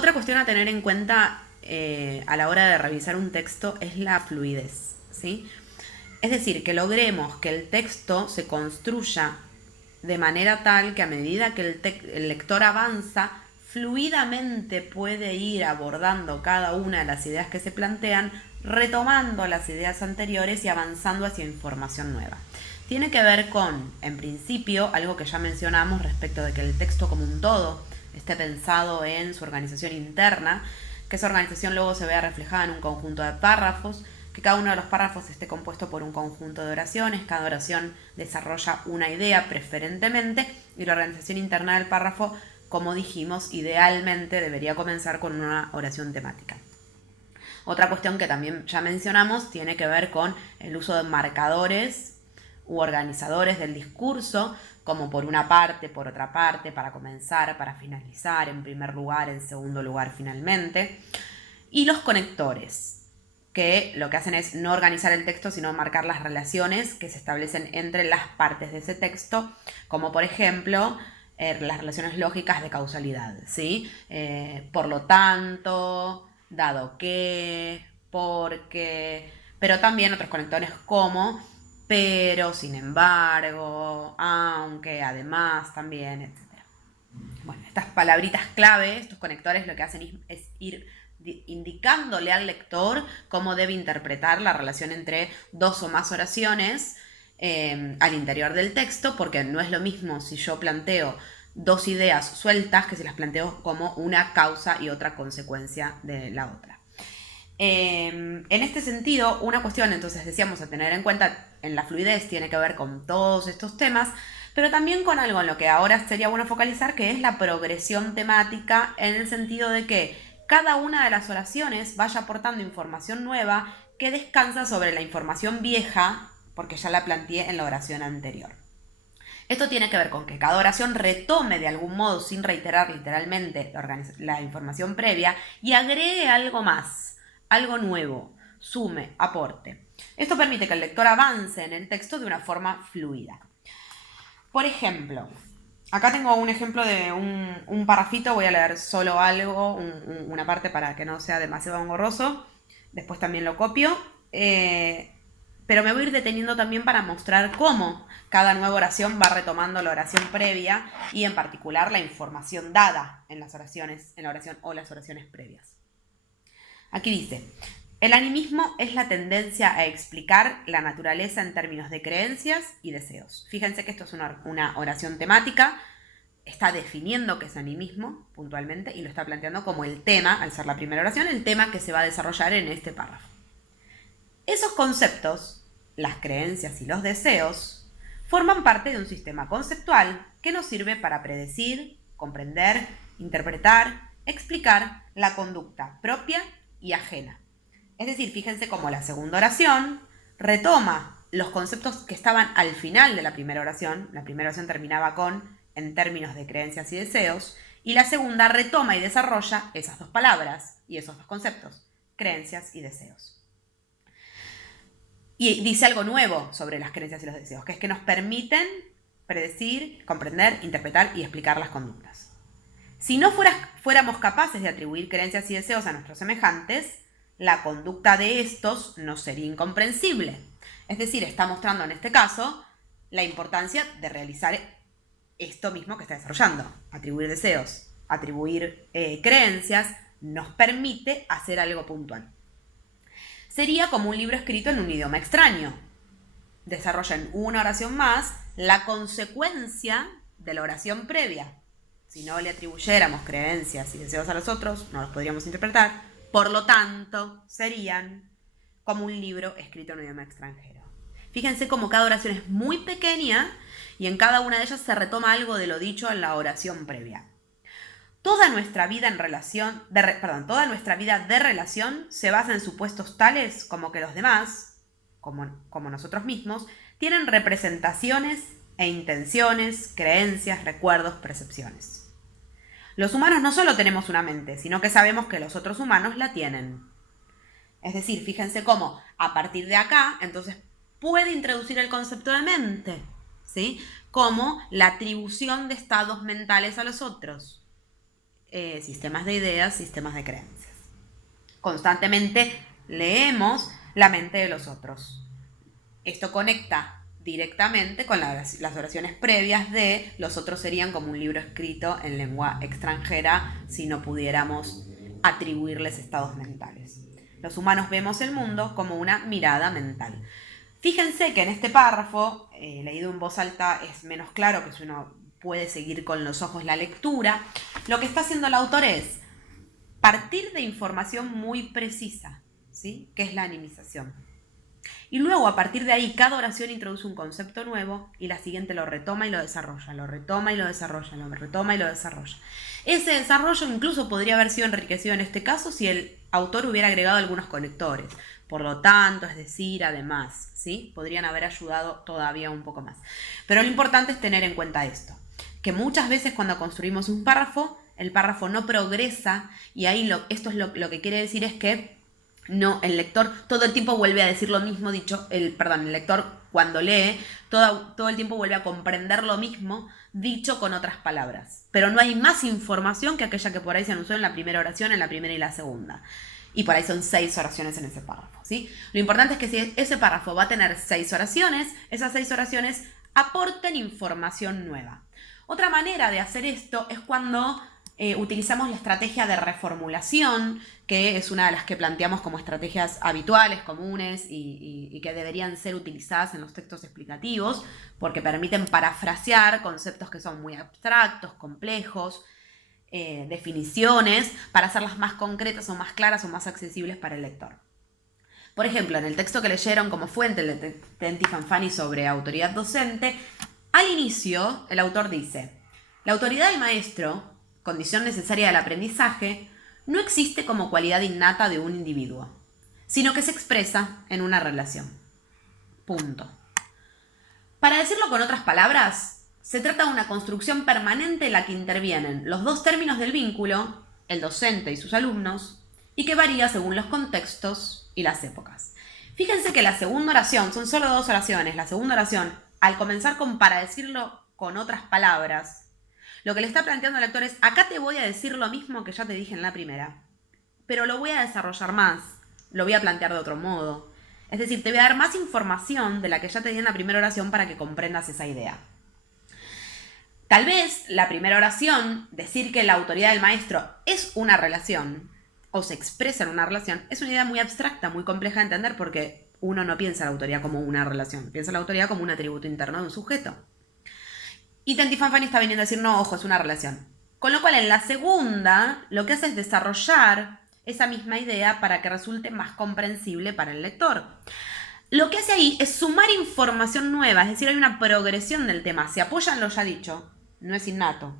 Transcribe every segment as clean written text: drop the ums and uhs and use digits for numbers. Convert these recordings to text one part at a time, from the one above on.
Otra cuestión a tener en cuenta a la hora de revisar un texto es la fluidez, ¿sí? Es decir, que logremos que el texto se construya de manera tal que a medida que el lector avanza, fluidamente puede ir abordando cada una de las ideas que se plantean, retomando las ideas anteriores y avanzando hacia información nueva. Tiene que ver con, en principio, algo que ya mencionamos respecto de que el texto como un todo esté pensado en su organización interna, que esa organización luego se vea reflejada en un conjunto de párrafos, que cada uno de los párrafos esté compuesto por un conjunto de oraciones, cada oración desarrolla una idea preferentemente, y la organización interna del párrafo, como dijimos, idealmente debería comenzar con una oración temática. Otra cuestión que también ya mencionamos tiene que ver con el uso de marcadores u organizadores del discurso, como por una parte, por otra parte, para comenzar, para finalizar, en primer lugar, en segundo lugar, finalmente. Y los conectores, que lo que hacen es no organizar el texto, sino marcar las relaciones que se establecen entre las partes de ese texto, como por ejemplo las relaciones lógicas de causalidad, ¿sí? Por lo tanto, dado que, porque, pero también otros conectores como pero, sin embargo, aunque, además, también, etc. Bueno, estas palabritas clave, estos conectores, lo que hacen es ir indicándole al lector cómo debe interpretar la relación entre dos o más oraciones al interior del texto, porque no es lo mismo si yo planteo dos ideas sueltas que si las planteo como una causa y otra consecuencia de la otra. En este sentido, una cuestión, entonces decíamos, a tener en cuenta en la fluidez tiene que ver con todos estos temas, pero también con algo en lo que ahora sería bueno focalizar, que es la progresión temática, en el sentido de que cada una de las oraciones vaya aportando información nueva que descansa sobre la información vieja, porque ya la planteé en la oración anterior. Esto tiene que ver con que cada oración retome de algún modo, sin reiterar literalmente la información previa, y agregue algo más, algo nuevo, sume, aporte. Esto permite que el lector avance en el texto de una forma fluida. Por ejemplo, acá tengo un ejemplo de un parrafito, voy a leer solo algo, una parte para que no sea demasiado engorroso, después también lo copio, pero me voy a ir deteniendo también para mostrar cómo cada nueva oración va retomando la oración previa y en particular la información dada en las oraciones, en la oración o las oraciones previas. Aquí dice: el animismo es la tendencia a explicar la naturaleza en términos de creencias y deseos. Fíjense que esto es una oración temática, está definiendo qué es animismo puntualmente y lo está planteando como el tema, al ser la primera oración, el tema que se va a desarrollar en este párrafo. Esos conceptos, las creencias y los deseos, forman parte de un sistema conceptual que nos sirve para predecir, comprender, interpretar, explicar la conducta propia y ajena. Es decir, fíjense cómo la segunda oración retoma los conceptos que estaban al final de la primera oración. La primera oración terminaba con en términos de creencias y deseos, y la segunda retoma y desarrolla esas dos palabras y esos dos conceptos, creencias y deseos. Y dice algo nuevo sobre las creencias y los deseos, que es que nos permiten predecir, comprender, interpretar y explicar las conductas. Si no fuéramos capaces de atribuir creencias y deseos a nuestros semejantes, la conducta de estos nos sería incomprensible. Es decir, está mostrando en este caso la importancia de realizar esto mismo que está desarrollando. Atribuir deseos, atribuir creencias, nos permite hacer algo puntual. Sería como un libro escrito en un idioma extraño. Desarrolla en una oración más la consecuencia de la oración previa. Si no le atribuyéramos creencias y deseos a los otros, no los podríamos interpretar. Por lo tanto, serían como un libro escrito en un idioma extranjero. Fíjense cómo cada oración es muy pequeña y en cada una de ellas se retoma algo de lo dicho en la oración previa. Toda nuestra vida de relación se basa en supuestos tales como que los demás, como nosotros mismos, tienen representaciones e intenciones, creencias, recuerdos, percepciones. Los humanos no solo tenemos una mente, sino que sabemos que los otros humanos la tienen. Es decir, fíjense cómo a partir de acá, entonces, puede introducir el concepto de mente, ¿sí? Como la atribución de estados mentales a los otros. sistemas de ideas, sistemas de creencias. Constantemente leemos la mente de los otros. Esto conecta directamente con las oraciones previas de los otros serían como un libro escrito en lengua extranjera si no pudiéramos atribuirles estados mentales. Los humanos vemos el mundo como una mirada mental. Fíjense que en este párrafo, leído en voz alta es menos claro que si uno puede seguir con los ojos la lectura. Lo que está haciendo el autor es partir de información muy precisa, ¿sí? Que es la animización. Y luego, a partir de ahí, cada oración introduce un concepto nuevo y la siguiente lo retoma y lo desarrolla, lo retoma y lo desarrolla, lo retoma y lo desarrolla. Ese desarrollo incluso podría haber sido enriquecido en este caso si el autor hubiera agregado algunos conectores. Por lo tanto, es decir, además, ¿sí? Podrían haber ayudado todavía un poco más. Pero lo importante es tener en cuenta esto, que muchas veces cuando construimos un párrafo, el párrafo no progresa y ahí esto es lo que quiere decir es que no, el lector todo el tiempo vuelve a decir lo mismo el lector cuando lee, todo el tiempo vuelve a comprender lo mismo dicho con otras palabras. Pero no hay más información que aquella que por ahí se anunció en la primera oración, en la primera y la segunda. Y por ahí son 6 oraciones en ese párrafo, ¿sí? Lo importante es que si ese párrafo va a tener 6 oraciones, esas 6 oraciones aporten información nueva. Otra manera de hacer esto es cuando utilizamos la estrategia de reformulación, que es una de las que planteamos como estrategias habituales, comunes y que deberían ser utilizadas en los textos explicativos, porque permiten parafrasear conceptos que son muy abstractos, complejos, definiciones, para hacerlas más concretas o más claras o más accesibles para el lector. Por ejemplo, en el texto que leyeron como fuente, el de Tenti Fanfani sobre autoridad docente, al inicio el autor dice: la autoridad del maestro, condición necesaria del aprendizaje, no existe como cualidad innata de un individuo, sino que se expresa en una relación. Punto. Para decirlo con otras palabras, se trata de una construcción permanente en la que intervienen los dos términos del vínculo, el docente y sus alumnos, y que varía según los contextos y las épocas. Fíjense que la segunda oración, son solo 2 oraciones, la segunda oración, al comenzar con para decirlo con otras palabras, lo que le está planteando al lector es: acá te voy a decir lo mismo que ya te dije en la primera, pero lo voy a desarrollar más, lo voy a plantear de otro modo. Es decir, te voy a dar más información de la que ya te di en la primera oración para que comprendas esa idea. Tal vez la primera oración, decir que la autoridad del maestro es una relación, o se expresa en una relación, es una idea muy abstracta, muy compleja de entender, porque uno no piensa la autoridad como una relación, piensa la autoridad como un atributo interno de un sujeto. Y Tenti Fanfani está viniendo a decir: no, ojo, es una relación. Con lo cual, en la segunda, lo que hace es desarrollar esa misma idea para que resulte más comprensible para el lector. Lo que hace ahí es sumar información nueva, es decir, hay una progresión del tema. Se apoya en lo ya dicho, no es innato,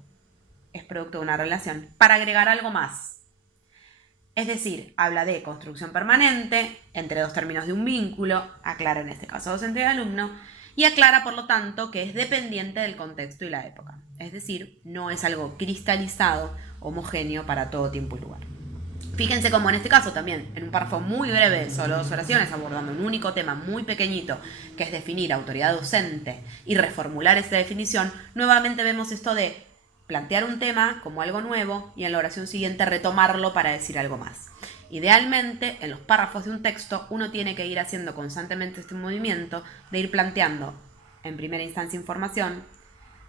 es producto de una relación, para agregar algo más. Es decir, habla de construcción permanente entre dos términos de un vínculo, aclara en este caso docente y alumno, y aclara, por lo tanto, que es dependiente del contexto y la época. Es decir, no es algo cristalizado, homogéneo para todo tiempo y lugar. Fíjense cómo en este caso también, en un párrafo muy breve, solo 2 oraciones, abordando un único tema muy pequeñito, que es definir autoridad docente y reformular esa definición, nuevamente vemos esto de plantear un tema como algo nuevo y en la oración siguiente retomarlo para decir algo más. Idealmente, en los párrafos de un texto, uno tiene que ir haciendo constantemente este movimiento de ir planteando, en primera instancia, información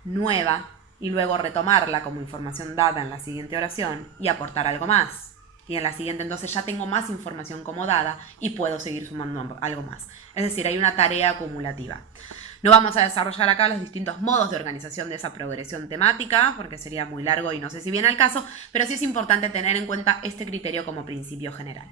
nueva y luego retomarla como información dada en la siguiente oración y aportar algo más. Y en la siguiente entonces ya tengo más información como dada y puedo seguir sumando algo más. Es decir, hay una tarea acumulativa. No vamos a desarrollar acá los distintos modos de organización de esa progresión temática, porque sería muy largo y no sé si viene al caso, pero sí es importante tener en cuenta este criterio como principio general.